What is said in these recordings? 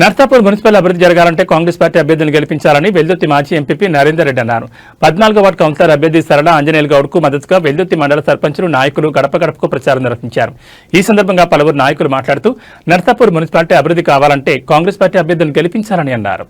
Narsapur municipal అభివృద్ధి జరగాలంటే Congress party అభ్యర్థిని గెలిపించాలని వెల్దుర్తి మాజీ ఎంపీ నరేందర్ రెడ్డి అన్నారు. 14వ వార్డు కౌన్సిలర్ అభ్యర్థి సరళ ఆంజనేయులు గౌడ్కు మద్దతుగా వెల్దుర్తి మండల సర్పంచులు నాయకులు గడప గడపకు ప్రచారం నిర్వహించారు. ఈ సందర్భంగా పలువురు నాయకులు మాట్లాడుతూ నర్సాపూర్ మున్సిపాలిటీ అభివృద్ధి కావాలంటే కాంగ్రెస్ పార్టీ అభ్యర్థిని గెలిపించాలని అన్నారు.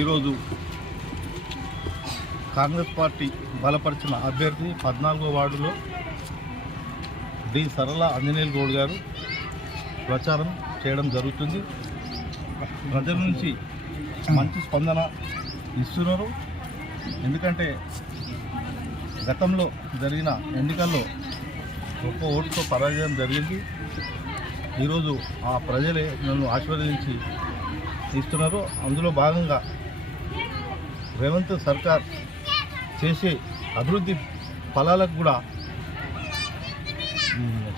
ఈరోజు కాంగ్రెస్ పార్టీ బలపరిచిన అభ్యర్థి 14వ వార్డులో డి సరళ ఆంజనేయులు గౌడ్ గారు ప్రచారం చేయడం జరుగుతుంది. ప్రజల నుంచి మంచి స్పందన ఇస్తున్నారు. ఎందుకంటే గతంలో జరిగిన ఎన్నికల్లో గొప్ప ఓటుతో పరాజయం జరిగింది. ఈరోజు ఆ ప్రజలే నన్ను ఆశీర్వదించి ఇస్తున్నారు. అందులో భాగంగా రేవంత్ సర్కార్ చేసే అభివృద్ధి ఫలాలకు కూడా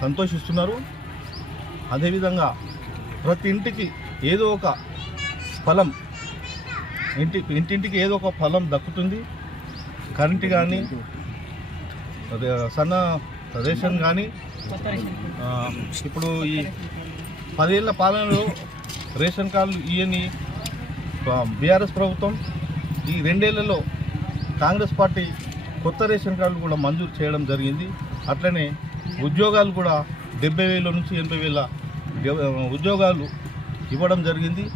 సంతోషిస్తున్నారు. అదేవిధంగా ప్రతి ఇంటికి ఏదో ఒక ఫలం ఇంటింటికి ఏదో ఒక ఫలం దక్కుతుంది. కరెంటు కానీ సన్న రేషన్ కానీ ఇప్పుడు ఈ 10 ఏళ్ల పాలనలో రేషన్ కార్డులు ఇవన్నీ బీఆర్ఎస్ ప్రభుత్వం, ఈ 2 ఏళ్లలో కాంగ్రెస్ పార్టీ కొత్త రేషన్ కార్డులు కూడా మంజూరు చేయడం జరిగింది. అట్లనే ఉద్యోగాలు కూడా 70,000 నుంచి 80,000 ఉద్యోగాలు ఇవ్వడం జరిగింది.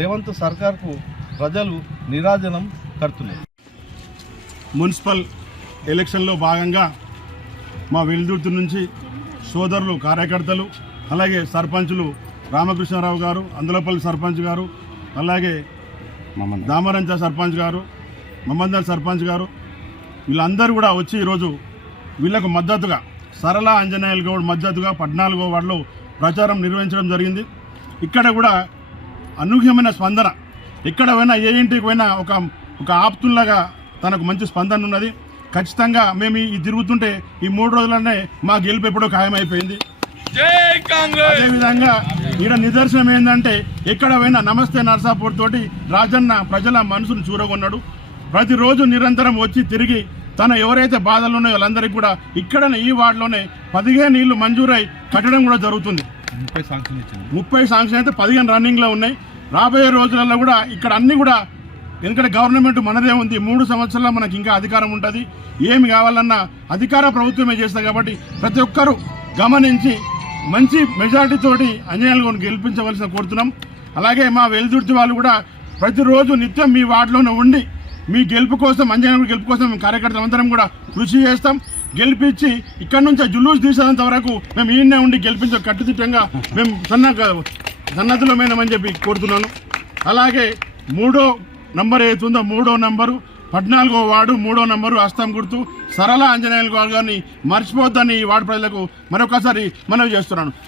రేవంత్ సర్కార్కు ప్రజలు నీరాజనం కడుతున్నారు. మున్సిపల్ ఎలక్షన్లో భాగంగా మా వెల్దుర్తి నుంచి సోదరులు కార్యకర్తలు, అలాగే సర్పంచులు రామకృష్ణారావు గారు, అందులపల్లి సర్పంచ్ గారు, అలాగే దామరంచ సర్పంచ్ గారు, మమ్మందర్ సర్పంచ్ గారు, వీళ్ళందరూ కూడా వచ్చి ఈరోజు వీళ్లకు మద్దతుగా సరళ ఆంజనేయులు గౌడ్ మద్దతుగా 14వ వార్డులో ప్రచారం నిర్వహించడం జరిగింది. ఇక్కడ కూడా అనూహ్యమైన స్పందన, ఎక్కడ పోయినా ఏ ఇంటికి పోయినా ఒక ఆప్తుల్లాగా తనకు మంచి స్పందన ఉన్నది. ఖచ్చితంగా మేము ఈ తిరుగుతుంటే ఈ 3 రోజులనే మా గెలుపు ఎప్పుడో ఖాయమైపోయింది. అదేవిధంగా ఈడ నిదర్శనం ఏంటంటే ఎక్కడ పోయినా నమస్తే నర్సాపూర్ తోటి రాజన్న ప్రజల మనసును చూరగొన్నాడు. ప్రతిరోజు నిరంతరం వచ్చి తిరిగి తన ఎవరైతే బాధలు ఉన్నాయో వాళ్ళందరికీ కూడా ఇక్కడ ఈ వార్డులోనే 15 ఇళ్ళు మంజూరై కట్టడం కూడా జరుగుతుంది. 30 శాంక్షన్ అయితే 15 రన్నింగ్లో ఉన్నాయి. రాబోయే రోజులలో కూడా ఇక్కడ అన్ని కూడా, ఎందుకంటే గవర్నమెంట్ మనదే ఉంది, 3 సంవత్సరాల్లో మనకి ఇంకా అధికారం ఉంటుంది. ఏమి కావాలన్నా అధికార ప్రభుత్వమే చేస్తుంది. కాబట్టి ప్రతి ఒక్కరూ గమనించి మంచి మెజార్టీతోటి ఆంజనేయులు గెలిపించవలసిన కోరుతున్నాం. అలాగే మా వెల్దుర్తి వాళ్ళు కూడా ప్రతిరోజు నిత్యం మీ వార్డులోనే ఉండి మీ గెలుపు కోసం, ఆంజనేయులు గెలుపు కోసం మేము కార్యకర్తలందరం కూడా కృషి చేస్తాం. గెలిపించి ఇక్కడ నుంచి జులూస్ తీసేంత వరకు మేము ఈయన్నే ఉండి గెలిపించే కట్టుదిట్టంగా మేము సన్నద్ధులమైనమని చెప్పి కోరుతున్నాను. అలాగే 3వ నంబర్ ఏతుందో 3వ నంబరు 14వ వార్డు 3వ నంబరు హస్తం గుర్తు సరళ ఆంజనేయులు గారిని మర్చిపోద్దని ఈ వార్డు ప్రజలకు మరొకసారి మనవి చేస్తున్నాను.